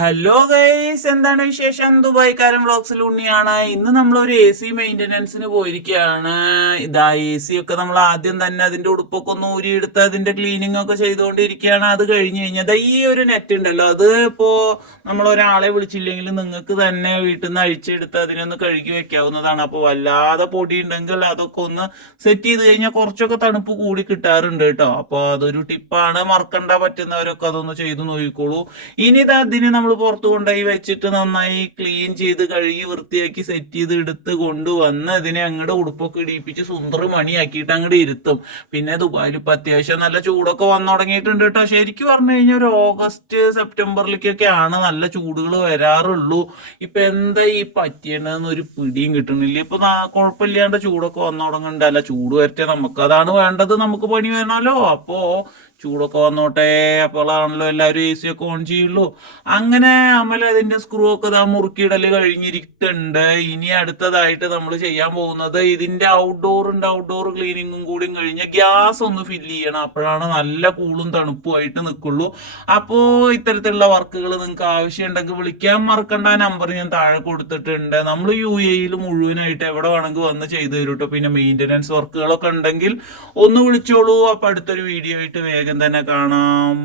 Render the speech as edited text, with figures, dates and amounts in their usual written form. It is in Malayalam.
ഹലോ ഗൈസ്, എന്താണ് വിശേഷം? ദുബായ്ക്കാരൻ വ്ളോഗ്സിൽ ഉണ്ണിയാണ്. ഇന്ന് നമ്മൾ ഒരു AC മെയിൻ്റനൻസിന് പോയിരിക്കുകയാണ്. ഇതാ AC ഒക്കെ നമ്മൾ ആദ്യം തന്നെ അതിന്റെ ഉടുപ്പൊക്കെ ഒന്ന് ഊരിയെടുത്ത് അതിന്റെ ക്ലീനിങ് ഒക്കെ ചെയ്തുകൊണ്ടിരിക്കുകയാണ്. അത് കഴിഞ്ഞ് കഴിഞ്ഞാൽ ഈ ഒരു നെറ്റ് ഉണ്ടല്ലോ, അത് ഇപ്പോ നമ്മൾ ഒരാളെ വിളിച്ചില്ലെങ്കിൽ നിങ്ങൾക്ക് തന്നെ വീട്ടിൽ നിന്ന് അഴിച്ചെടുത്ത് അതിനൊന്ന് കഴുകി വെക്കാവുന്നതാണ്. അപ്പോൾ വല്ലാതെ പൊടി ഉണ്ടെങ്കിൽ അതൊക്കെ ഒന്ന് സെറ്റ് ചെയ്ത് കഴിഞ്ഞാൽ കുറച്ചൊക്കെ തണുപ്പ് കൂടി കിട്ടാറുണ്ട് കേട്ടോ. അപ്പോൾ അതൊരു ടിപ്പാണ്, മറക്കണ്ട. പറ്റുന്നവരൊക്കെ അതൊന്ന് ചെയ്ത് നോക്കിക്കോളൂ. ഇനി ഇതാ അതിന് നമ്മൾ പുറത്ത് കൊണ്ടുപോയി വെച്ചിട്ട് നന്നായി ക്ലീൻ ചെയ്ത് കഴുകി വൃത്തിയാക്കി സെറ്റ് ചെയ്ത് എടുത്ത് കൊണ്ടുവന്ന് ഇതിനെ അങ്ങോട്ട് ഉടുപ്പൊക്കെ ഇടിപ്പിച്ച് സുന്ദര മണിയാക്കിയിട്ട് അങ്ങോട്ട് ഇരുത്തും. പിന്നെ ദുബായിൽ ഇപ്പൊ അത്യാവശ്യം നല്ല ചൂടൊക്കെ വന്നു തുടങ്ങിയിട്ടുണ്ട് കേട്ടോ. ശരിക്കും പറഞ്ഞു കഴിഞ്ഞാൽ ഒരു ഓഗസ്റ്റ് സെപ്റ്റംബറിലേക്കൊക്കെയാണ് നല്ല ചൂടുകൾ വരാറുള്ളൂ. ഇപ്പൊ എന്താ ഈ പറ്റിയെന്ന് ഒരു പിടിയും കിട്ടണില്ല. ഇപ്പൊ കുഴപ്പമില്ലാണ്ട് ചൂടൊക്കെ വന്നു തുടങ്ങുന്നുണ്ട്. അല്ല, ചൂട് വരട്ടെ, നമുക്ക് അതാണ് വേണ്ടത്, നമുക്ക് പണി വേണമല്ലോ. അപ്പോ ചൂടൊക്കെ വന്നോട്ടെ, അപ്പോഴാണല്ലോ എല്ലാവരും AC ഒക്കെ ഓൺ ചെയ്യുള്ളൂ. അങ്ങനെ അമൽ അതിന്റെ സ്ക്രൂ ഒക്കെ ഇതാ മുറുക്കിയിടല് കഴിഞ്ഞിരിക്കുന്നുണ്ട്. ഇനി അടുത്തതായിട്ട് നമ്മൾ ചെയ്യാൻ പോകുന്നത് ഇതിന്റെ ഔട്ട്ഡോർ ക്ലീനിങ്ങും കൂടി കഴിഞ്ഞ് ഗ്യാസ് ഒന്ന് ഫില്ല് ചെയ്യണം. അപ്പോഴാണ് നല്ല കൂളും തണുപ്പുമായിട്ട് നിൽക്കുള്ളൂ. അപ്പോൾ ഇത്തരത്തിലുള്ള വർക്കുകൾ നിങ്ങൾക്ക് ആവശ്യമുണ്ടെങ്കിൽ വിളിക്കാൻ മറക്കണ്ട. നമ്പർ ഞാൻ താഴെ കൊടുത്തിട്ടുണ്ട്. നമ്മൾ UAE മുഴുവനായിട്ട് എവിടെ വേണമെങ്കിൽ വന്ന് ചെയ്തു തരും കേട്ടോ. പിന്നെ മെയിൻ്റനൻസ് വർക്കുകളൊക്കെ ഉണ്ടെങ്കിൽ ഒന്ന് വിളിച്ചോളൂ. അപ്പൊ അടുത്തൊരു വീഡിയോ ആയിട്ട് വേഗം തന്നെ കാണാം.